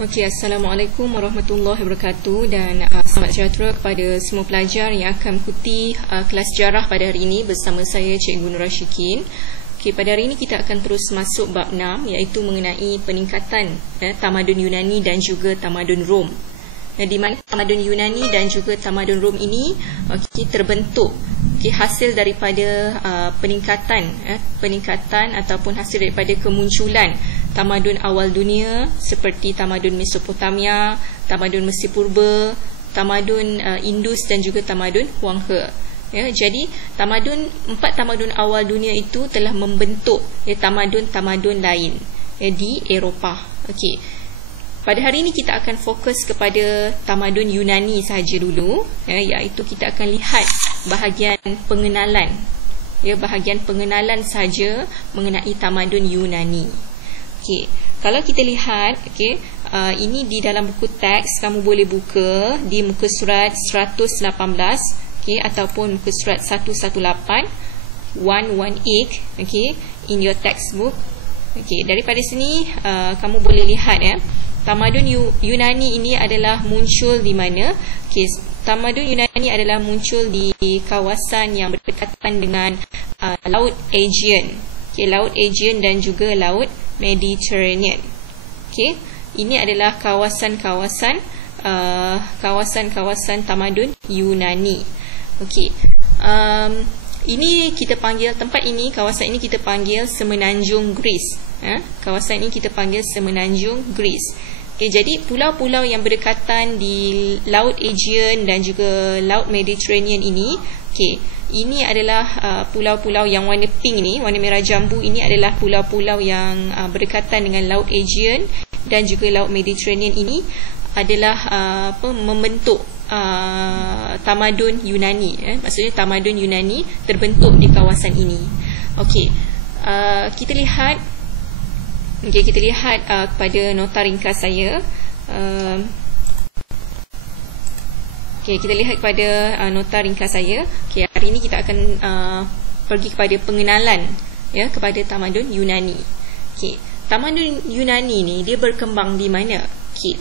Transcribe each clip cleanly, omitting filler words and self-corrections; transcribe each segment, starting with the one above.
Okey, Assalamualaikum warahmatullahi wabarakatuh dan selamat sejahtera kepada semua pelajar yang akan mengikuti kelas sejarah pada hari ini bersama saya Cikgu Nur Rashikin. Okey, pada hari ini kita akan terus masuk bab 6 iaitu mengenai peningkatan tamadun Yunani dan juga tamadun Rom. Di mana tamadun Yunani dan juga tamadun Rom ini terbentuk hasil daripada peningkatan ataupun hasil daripada kemunculan tamadun awal dunia seperti tamadun Mesopotamia, tamadun Mesir Purba, tamadun Indus dan juga tamadun Huang He. Jadi empat tamadun awal dunia itu telah membentuk tamadun-tamadun lain di Eropah. Okey. Pada hari ini kita akan fokus kepada tamadun Yunani sahaja dulu, iaitu kita akan lihat bahagian pengenalan. Bahagian pengenalan sahaja mengenai tamadun Yunani. Okey, kalau kita lihat, ini di dalam buku teks, kamu boleh buka di muka surat 118, ataupun muka surat 118, 118, in your textbook. Daripada sini kamu boleh lihat tamadun Yunani ini adalah muncul di mana? Tamadun Yunani adalah muncul di kawasan yang berdekatan dengan Laut Aegean. Laut Aegean dan juga Laut Mediterranean. Ini adalah kawasan-kawasan tamadun Yunani. Ini kita panggil kawasan ini kita panggil Semenanjung Greece. Kawasan ini kita panggil Semenanjung Greece. Jadi pulau-pulau yang berdekatan di Laut Aegean dan juga Laut Mediterranean ini, ini adalah pulau-pulau yang warna pink ni, warna merah jambu ini adalah pulau-pulau yang berdekatan dengan Laut Aegean dan juga Laut Mediterranean ini adalah membentuk tamadun Yunani. Maksudnya tamadun Yunani terbentuk di kawasan ini. Kita lihat kepada nota ringkas saya. Kita lihat kepada nota ringkas saya. Hari ini kita akan pergi kepada pengenalan kepada tamadun Yunani. Tamadun Yunani ni dia berkembang di mana?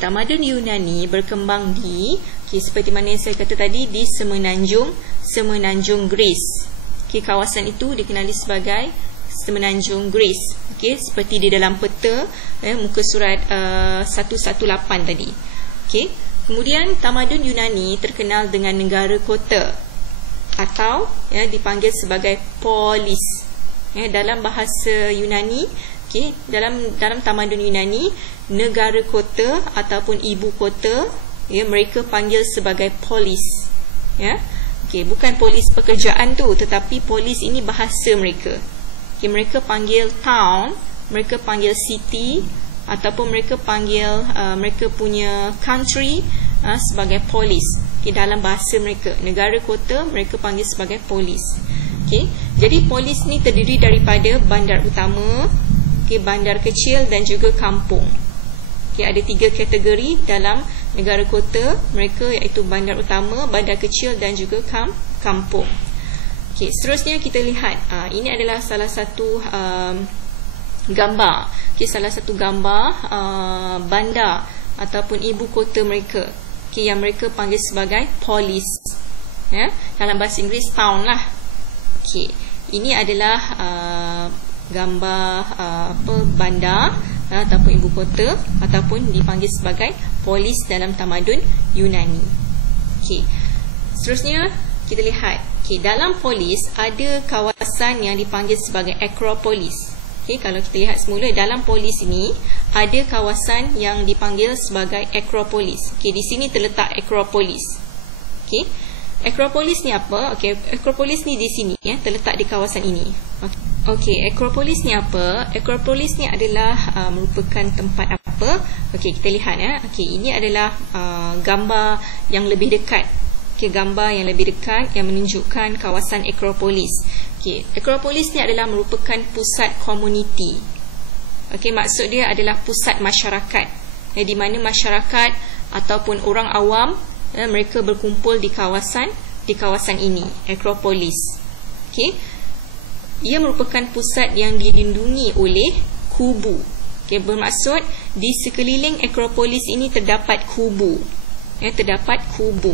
Tamadun Yunani berkembang di seperti mana yang saya kata tadi, di Semenanjung Greece. Kawasan itu dikenali sebagai Semenanjung Greece. Seperti di dalam peta muka surat 118 tadi. Kemudian tamadun Yunani terkenal dengan negara kota atau dipanggil sebagai polis. Dalam bahasa Yunani, dalam tamadun Yunani, negara kota ataupun ibu kota mereka panggil sebagai polis. Bukan polis pekerjaan tu, tetapi polis ini bahasa mereka. Mereka panggil town, mereka panggil city, ataupun mereka panggil mereka punya country sebagai polis. Dalam bahasa mereka, negara kota mereka panggil sebagai polis. Jadi polis ni terdiri daripada bandar utama, bandar kecil dan juga kampung. Ada 3 kategori dalam negara kota mereka, iaitu bandar utama, bandar kecil dan juga kampung. Seterusnya kita lihat, ini adalah salah satu gambar. Salah satu gambar bandar ataupun ibu kota mereka, yang mereka panggil sebagai polis. Dalam bahasa Inggeris town lah. Ini adalah gambar bandar ataupun ibu kota ataupun dipanggil sebagai polis dalam tamadun Yunani. Seterusnya kita lihat, dalam polis ada kawasan yang dipanggil sebagai Akropolis. Kalau kita lihat semula, dalam polis ini ada kawasan yang dipanggil sebagai Akropolis. Di sini terletak Akropolis. Akropolis ni apa? Akropolis ni di sini, terletak di kawasan ini. Akropolis ni apa? Akropolis ni adalah merupakan tempat apa? Kita lihat ini adalah gambar yang lebih dekat. Gambar yang lebih dekat yang menunjukkan kawasan Akropolis. Akropolis ni adalah merupakan pusat komuniti. Maksud dia adalah pusat masyarakat, di mana masyarakat ataupun orang awam mereka berkumpul di kawasan ini, Akropolis. Ia merupakan pusat yang dilindungi oleh kubu. Okay, bermaksud di sekeliling Akropolis ini terdapat kubu. Terdapat kubu.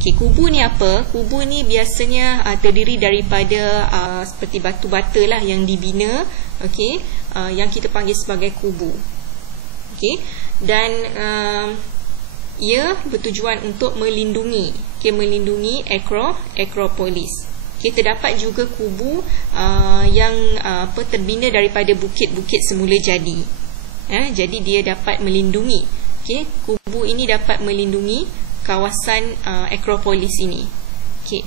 Okay, kubu ni apa? Kubu ni biasanya terdiri daripada seperti batu bata lah yang dibina, okay, yang kita panggil sebagai kubu. Okay, dan ia bertujuan untuk melindungi, okay, melindungi Akropolis. Okay, terdapat juga kubu yang terbina daripada bukit-bukit semula jadi. Jadi dia dapat melindungi. Okay, kubu ini dapat melindungi kawasan Akropolis ini. Okay.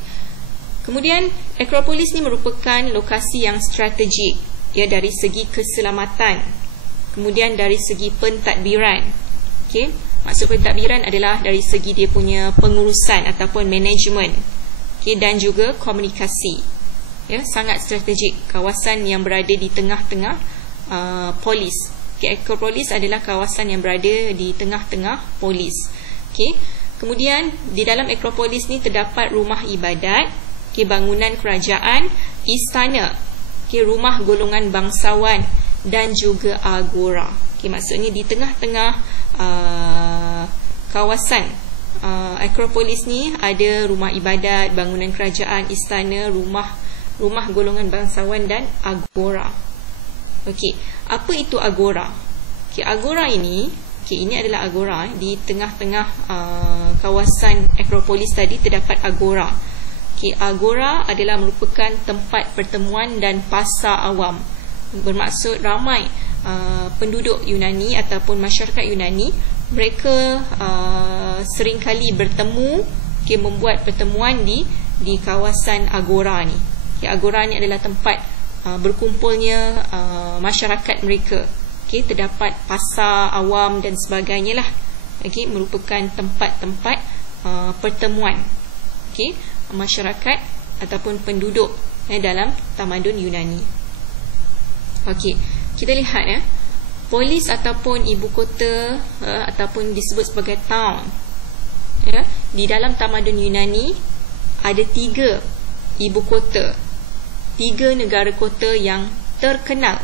Kemudian Akropolis ni merupakan lokasi yang strategik, ya, dari segi keselamatan. Kemudian dari segi pentadbiran. Okay. Maksud pentadbiran adalah dari segi dia punya pengurusan ataupun manajemen. Okay, dan juga komunikasi. Ya, sangat strategik, kawasan yang berada di tengah-tengah polis. Okay, Akropolis adalah kawasan yang berada di tengah-tengah polis. Okay. Kemudian di dalam Akropolis ni terdapat rumah ibadat, okay, bangunan kerajaan, istana, okay, rumah golongan bangsawan dan juga agora. Okay, maksudnya di tengah-tengah kawasan Akropolis ni ada rumah ibadat, bangunan kerajaan, istana, rumah golongan bangsawan dan agora. Okey, apa itu agora? Okey, agora ini, ini adalah agora. Di tengah-tengah kawasan Akropolis tadi terdapat agora. Okey, agora adalah merupakan tempat pertemuan dan pasar awam. Bermaksud ramai penduduk Yunani ataupun masyarakat Yunani, mereka seringkali bertemu, okay, membuat pertemuan di kawasan agora ni. Okay, agora ni adalah tempat berkumpulnya masyarakat mereka. Okay, terdapat pasar awam dan sebagainya lah. Okay, merupakan tempat-tempat pertemuan, okay, masyarakat ataupun penduduk dalam tamadun Yunani. Okay, kita lihat polis ataupun ibu kota ataupun disebut sebagai town, di dalam tamadun Yunani ada 3 ibu kota, 3 negara kota yang terkenal,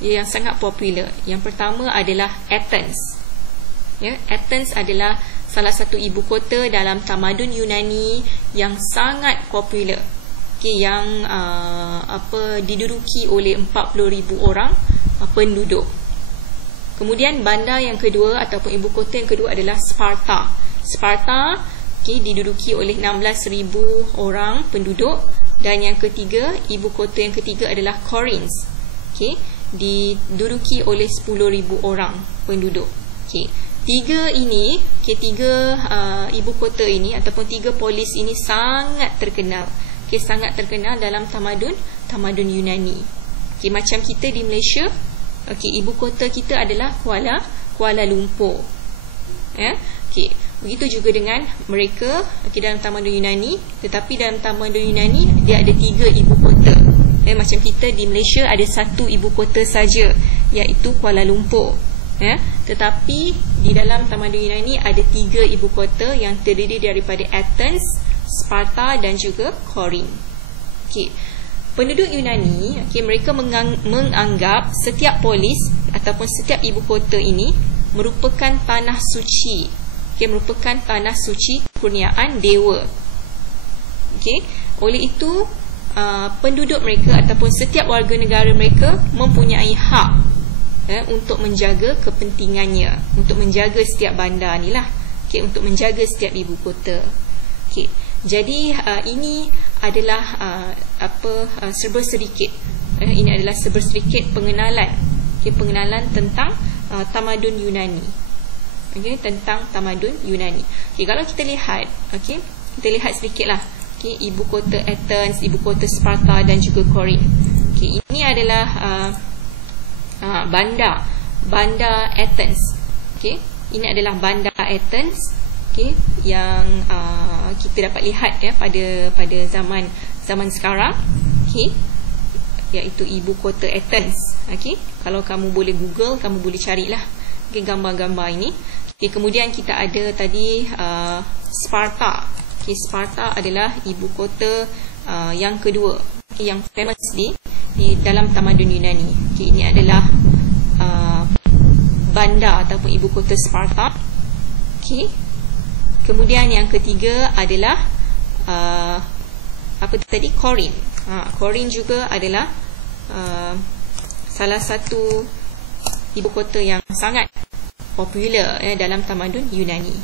yang sangat popular. Yang pertama adalah Athens. Athens adalah salah satu ibu kota dalam tamadun Yunani yang sangat popular, okay, yang diduduki oleh 40,000 orang penduduk. Kemudian bandar yang kedua ataupun ibu kota yang kedua adalah Sparta. Sparta, okay, diduduki oleh 16,000 orang penduduk. Dan yang ketiga, ibu kota yang ketiga adalah Corinth, okay, diduduki oleh 10,000 orang penduduk. Okay, 3 ini, okay, 3 ibu kota ini ataupun 3 polis ini sangat terkenal, okay, sangat terkenal dalam tamadun Yunani. Okay, macam kita di Malaysia, okay, ibu kota kita adalah Kuala Lumpur. Okay, begitu juga dengan mereka, okay, dalam tamadun Yunani. Tetapi dalam tamadun Yunani dia ada 3 ibu kota. Macam kita di Malaysia ada 1 ibu kota saja, iaitu Kuala Lumpur. Tetapi di dalam tamadun Yunani ada 3 ibu kota yang terdiri daripada Athens, Sparta dan juga Corinth. Okay. Penduduk Yunani, okay, mereka menganggap setiap polis ataupun setiap ibu kota ini merupakan tanah suci, okay, merupakan tanah suci kurniaan dewa. Okay. Oleh itu penduduk mereka ataupun setiap warga negara mereka mempunyai hak untuk menjaga kepentingannya, untuk menjaga setiap bandar ni lah, okay, untuk menjaga setiap ibu kota. Okay. Jadi ini adalah serba sedikit, ini adalah serba sedikit pengenalan, okay, pengenalan tentang tamadun Yunani, okay, tentang tamadun Yunani. Okay, kalau kita lihat, okay, kita lihat sedikitlah. Okay, ibu kota Athens, ibu kota Sparta dan juga Corinth. Okay, ini adalah bandar Athens. Okay, ini adalah bandar Athens, okay, yang kita dapat lihat pada zaman sekarang, okay, iaitu ibu kota Athens. Okay, kalau kamu boleh Google, kamu boleh carilah, okay, gambar-gambar ini. Okay, kemudian kita ada tadi Sparta. Okay, Sparta adalah ibu kota yang kedua, okay, yang famous di dalam tamadun Yunani. Okay, ini adalah bandar ataupun ibu kota Sparta. Okey. Kemudian yang ketiga adalah apa tadi? Corinth. Corinth juga adalah salah satu ibu kota yang sangat popular dalam tamadun Yunani.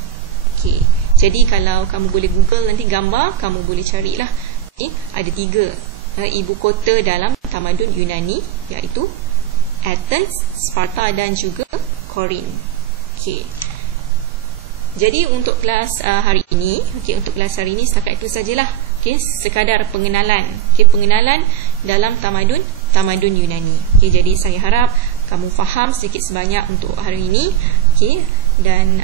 Okey. Jadi kalau kamu boleh Google nanti gambar, kamu boleh carilah. Okay. Ada 3 ibu kota dalam tamadun Yunani, iaitu Athens, Sparta dan juga Corinth. Okey. Jadi untuk kelas hari ini, untuk kelas hari ini setakat itu sajalah. Sekadar pengenalan. Pengenalan dalam tamadun Yunani. Jadi saya harap kamu faham sedikit sebanyak untuk hari ini. Dan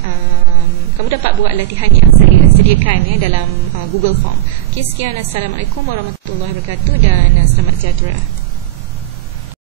kamu dapat buat latihan yang saya sediakan dalam Google Form. Sekian, Assalamualaikum warahmatullahi wabarakatuh dan selamat sejahtera.